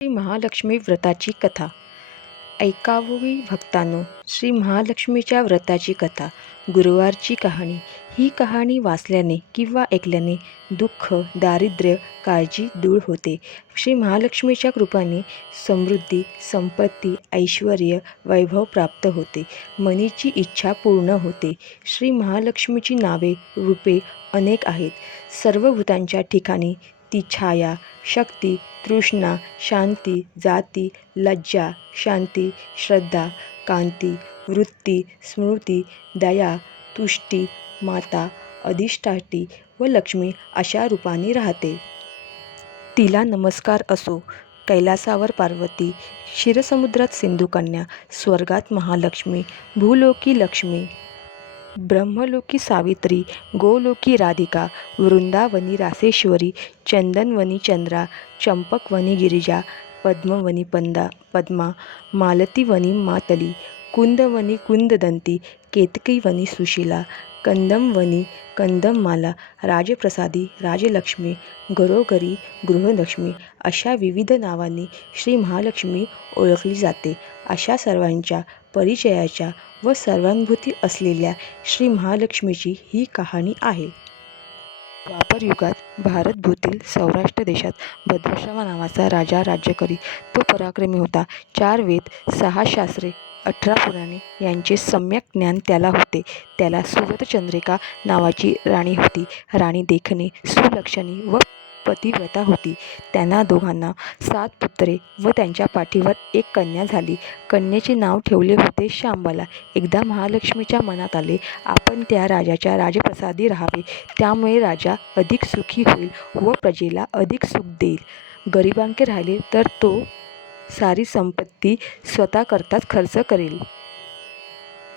श्री महालक्ष्मी व्रताची कथा ऐकावी भक्तांनो. श्री महालक्ष्मीच्या व्रताची कथा. गुरुवारची कहाणी. ही कहाणी वाचल्याने किंवा ऐकल्याने दुःख, दारिद्र्य, काळजी दूर होते. श्री महालक्ष्मीच्या कृपेने समृद्धी, संपत्ती, ऐश्वर, वैभव प्राप्त होते. मनीची इच्छा पूर्ण होते. श्री महालक्ष्मीची नावे, रूपे अनेक आहेत. सर्व भूतांच्या ठिकाणी ती छाया, शक्ती, तृष्णा, शांती, जाती, लज्जा, शांती, श्रद्धा, कांती, वृत्ती, स्मृती, दया, तुष्टी, माता, अधिष्ठात्री व लक्ष्मी अशा रूपाने राहते. तिला नमस्कार असो. कैलासावर पार्वती, क्षीरसमुद्रात सिंधुकन्या, स्वर्गात महालक्ष्मी, भूलोकी लक्ष्मी, ब्रह्मलोकी सावित्री, गोलोकी राधिका, वृंदावनी रासेश्वरी, चंदनवनी चंद्रा, चंपकवनी गिरिजा, पद्मवनी पद्मा, मालतीवनी मातली, कुंदवनी कुंददंती, केतकीवनी सुशीला, कंदमवनी कंदममाला, राजप्रसादी राजलक्ष्मी, घरोघरी गृहलक्ष्मी अशा विविध नावांनी श्री महालक्ष्मी ओळखली जाते. अशा सर्वांच्या परिचयाच्या व सर्वानुभूती असलेल्या श्री महालक्ष्मीची ही कहाणी आहे. द्वापर युगात भारतभूतील सौराष्ट्र देशात भद्रश्रवा नावाचा राजा राज्य करी. तो पराक्रमी होता. 4 वेद, 6 शास्त्रे, 18 पुराणे यांचे सम्यक ज्ञान त्याला होते. त्याला सुव्रतचंद्रिका नावाची राणी होती. राणी देखणे, सुलक्षणी व पतिव्रता होती. त्यांना दोघांना 7 पुत्रे व त्यांच्या पाठीवर एक कन्या झाली. कन्येचे नाव ठेवले होते शांबाला. एकदा महालक्ष्मीच्या मनात आले, आपण त्या राजाच्या राजप्रसादी राहावे. त्यामुळे राजा अधिक सुखी होईल व प्रजेला अधिक सुख देईल. गरिबांके राहिले तर तो सारी संपत्ती स्वतःकरताच खर्च करेल.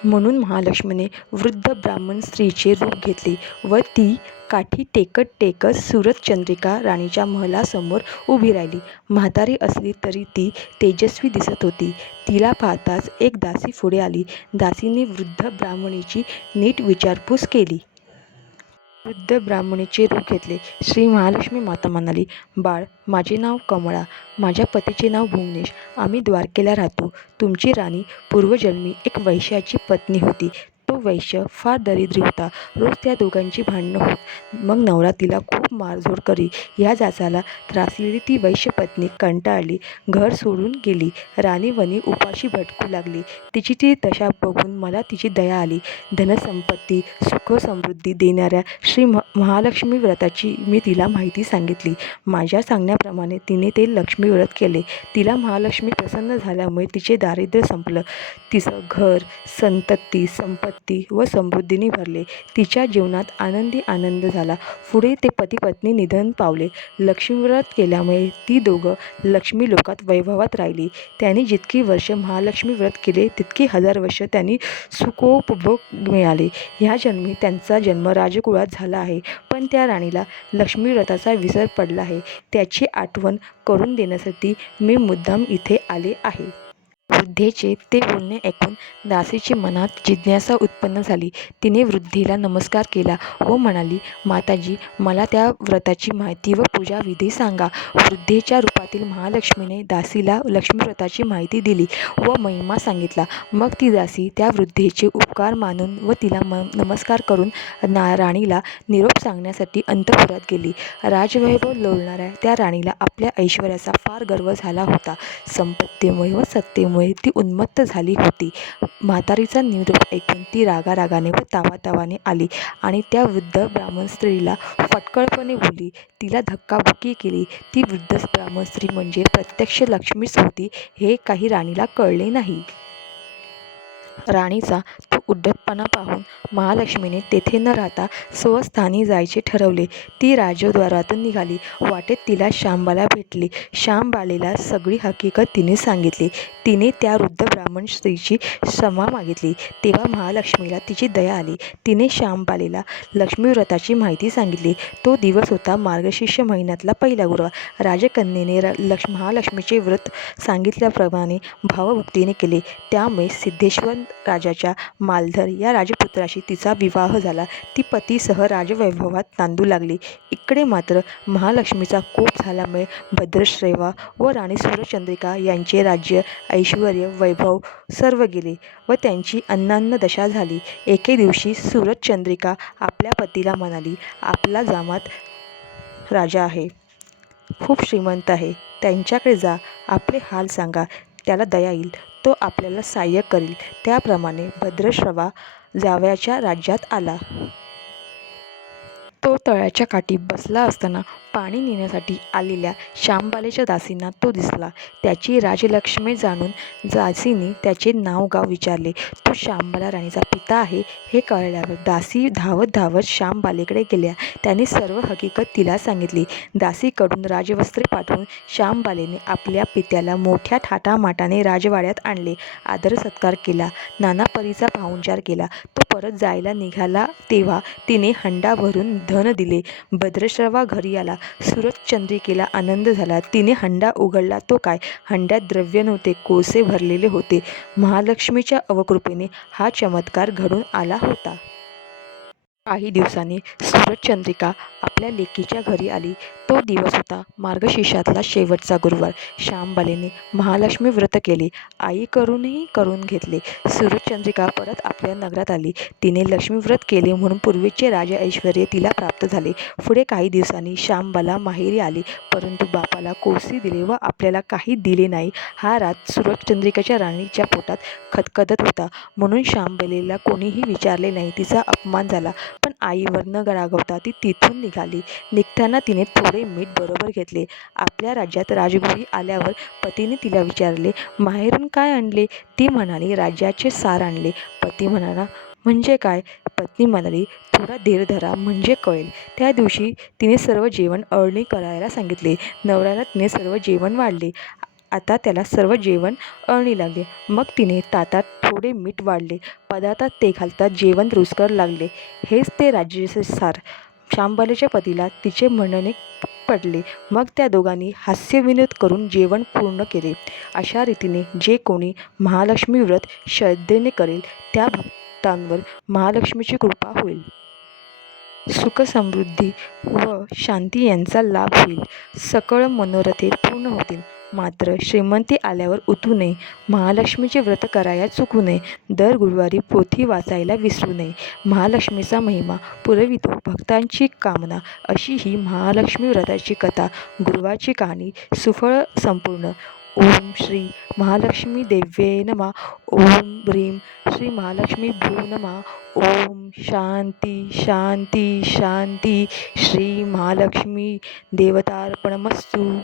म्हणून महालक्ष्मीने वृद्ध ब्राह्मण स्त्रीचे रूप घेतले व ती काठी टेकत सुरतचंद्रिका राणीच्या महलासमोर उभी राहिली. म्हातारी असली तरी ती तेजस्वी दिसत होती. तिला पाहताच एक दासी पुढे आली. दासीने वृद्ध ब्राह्मणीची नीट विचारपूस केली. वृद्ध ब्राह्मणीचे रूप घेतले. श्री महालक्ष्मी माता म्हणाली, बाळ, माझे नाव कमळा, माझ्या पतीचे नाव भुवनेश. आम्ही द्वारकेला राहतो. तुमची राणी पूर्वजन्मी एक वैश्याची पत्नी होती. तो वैश्य फार दरिद्री होता. रोज त्या दोघांची भांडणं होत. मग नवरा तिला खूप मारझोड करी. या जाचाला त्रासलेली ती वैश्य पत्नी कंटाळली, घर सोडून गेली. राणी वनी उपाशी भटकू लागली. तिची ती दशा बघून मला तिची दया आली. धनसंपत्ती, सुख समृद्धी देणाऱ्या श्री महालक्ष्मी व्रताची मी तिला माहिती सांगितली. माझ्या सांगण्याप्रमाणे तिने ते लक्ष्मी व्रत केले. तिला महालक्ष्मी प्रसन्न झाल्यामुळे तिचे दारिद्र्य संपलं. तिचं घर, संतती, संपत्ती व समृद्धीने भरले. तिच्या जीवनात आनंदी आनंद झाला. पुढे ते पती पत्नी निधन पावले. लक्ष्मीव्रत केल्यामुळे ती दोघं लक्ष्मी लोकात वैभवात राहिली. त्यांनी जितकी वर्ष महालक्ष्मी व्रत केले तितकी 1000 वर्ष त्यांनी सुखोपभोग मिळाले. ह्या जन्मी त्यांचा जन्म राजकुळात झाला आहे. पण त्या राणीला लक्ष्मी व्रताचा विसर पडला आहे. त्याची आठवण करून देण्यासाठी मी मुद्दाम इथे आले आहे. वृद्धेचे ते बोलणे ऐकून दासीची मनात जिज्ञासा उत्पन्न झाली. तिने वृद्धीला नमस्कार केला व म्हणाली, माताजी, मला त्या व्रताची माहिती व पूजाविधी सांगा. वृद्धेच्या रूपातील महालक्ष्मीने दासीला लक्ष्मी व्रताची माहिती दिली व महिमा सांगितला. मग ती दासी त्या वृद्धेचे उपकार मानून व तिला नमस्कार करून राणीला निरोप सांगण्यासाठी अंतःपुरात गेली. राजवैभव लोळणाऱ्या त्या राणीला आपल्या ऐश्वर्याचा फार गर्व झाला होता. संपत्तीमुळे व सत्तेमुळे ती उन्मत्त झाली होती. म्हातारीचा निरोप ऐकून ती रागारागाने व तावातावाने आली आणि त्या वृद्ध ब्राह्मण स्त्रीला फटकळपणे बोलली. तिला धक्काबुक्की केली. ती वृद्ध ब्राह्मण स्त्री म्हणजे प्रत्यक्ष लक्ष्मीच होती हे काही राणीला कळले नाही. राणीचा तो उद्धटपणा पाहून महालक्ष्मीने तेथे न राहता स्वस्थानी जायचे ठरवले. ती राजद्वारातून निघाली. वाटेत तिला शांबाला भेटले. शांबालेला सगळी हकीकत तिने सांगितली. तिने त्या वृद्ध ब्राह्मण स्त्रीची क्षमा मागितली. तेव्हा महालक्ष्मीला तिची दया आली. तिने शांबालेला लक्ष्मी व्रताची माहिती सांगितली. तो दिवस होता मार्गशीर्ष महिन्यातला पहिला गुरुवार. राजकन्येने महालक्ष्मीचे व्रत सांगितल्याप्रमाणे भावभक्तीने केले. त्यामुळे सिद्धेश्वर राजाच्या मालधर या राजपुत्राशी तिचा विवाह झाला. ती पतीसह राजवैभवात नांदू लागली. इकडे मात्र महालक्ष्मीचा कोप झाल्यामुळे भद्रश्रेवा व राणी सूरचंद्रिका यांचे राज्य, ऐश्वर्य, वैभव सर्व गेले व त्यांची अन्नान्न दशा झाली. एके दिवशी सूरचंद्रिका आपल्या पतीला म्हणाली, आपला जामात राजा आहे, खूप श्रीमंत आहे, त्यांच्याकडे जा, आपले हाल सांगा, त्याला दया येईल, तो आपल्याला सहाय्य करील. त्याप्रमाणे भद्रश्रवा जावयाच्या राज्यात आला. तो तळ्याच्या काठी बसला असताना पाणी नेण्यासाठी आलेल्या श्यामबालेच्या दासींना तो दिसला. त्याची राजलक्ष्मी जाणून दासीने त्याचे नाव गाव विचारले. तो श्यामबाला राणीचा पिता आहे हे कळल्यावर दासी धावत धावत श्यामबालेकडे गेल्या. त्याने सर्व हकीकत तिला सांगितली. दासीकडून राजवस्त्रे पाठवून श्यामबालेने आपल्या पित्याला मोठ्या थाटामाटाने राजवाड्यात आणले. आदर सत्कार केला, नाना परीचा पाहुणचार केला. तो परत जायला निघाला तेव्हा तिने हंडा भरून धन दिले. भद्रश्रवा घरी आला. सूरचंद्रिकेला आनंद झाला. तिने हंडा उघडला तो काय, हंड्यात द्रव्य नव्हते, कोळसे भरलेले होते. महालक्ष्मीच्या अवकृपेने हा चमत्कार घडून आला होता. काही दिवसांनी सूरचंद्रिका आपल्या लेकीच्या घरी आली. तो दिवस होता मार्गशीर्षातला शेवटचा गुरुवार. श्यामबालेने महालक्ष्मी व्रत केले. आई करूनही करून घेतले. सूरचंद्रिका परत आपल्या नगरात आली. तिने लक्ष्मी व्रत केले म्हणून पूर्वीचे राज ऐश्वर्य तिला प्राप्त झाले. पुढे काही दिवसांनी श्यामबाला माहेरी आली, परंतु बापाला कोळसे दिले व आपल्याला काही दिले नाही. हा रात सूरचंद्रिकेच्या राणीच्या पोटात खदखदत होता, म्हणून श्यामबालेला कोणीही विचारले नाही. तिचा अपमान झाला, पण आईवर न रागवता ती तिथून निघाली. निघताना तिने थोडे मीठ बरोबर घेतले. आपल्या राज्यात राजगृही आल्यावर पतीने तिला विचारले, माहेरून काय आणले? ती म्हणाली, राज्याचे सार आणले. पती म्हणाला, म्हणजे काय? पत्नी म्हणाली, थोडा धीर धरा, म्हणजे कळेल. त्या दिवशी तिने सर्व जेवण अळणी करायला सांगितले. नवऱ्याला तिने सर्व जेवण वाढले. आता त्याला सर्व जेवण अळणी लागले. मग तिने ताटात थोडे मीठ वाढले. पदार्थात ते घालता जेवण रुचकर लागले. हेच ते राज्याचे सार. श्यामबालेच्या पतीला तिचे म्हणणे पडले. मग त्या दोघांनी हास्यविनोद करून जेवण पूर्ण केले. अशा रीतीने जे कोणी महालक्ष्मी व्रत श्रद्धेने करेल त्या भक्तांवर महालक्ष्मीची कृपा होईल. सुख समृद्धी व शांती यांचा लाभ होईल. सकळ मनोरथे पूर्ण होतील. मात्र श्रीमंती आल्यावर उतू नये. महालक्ष्मीचे व्रत करायला चुकू नये. दर गुरुवारी पोथी वाचायला विसरू नये. महालक्ष्मीचा महिमा पुरवितो भक्तांची कामना. अशी ही महालक्ष्मी व्रताची कथा, गुरुवारची कहाणी सुफळ संपूर्ण. ओम श्री महालक्ष्मी देव्ये नमः. ओम ह्रीं श्री महालक्ष्मी भ्यो नमः. ओम शांती शांती शांती. श्री महालक्ष्मी देवतार्पणमस्तु.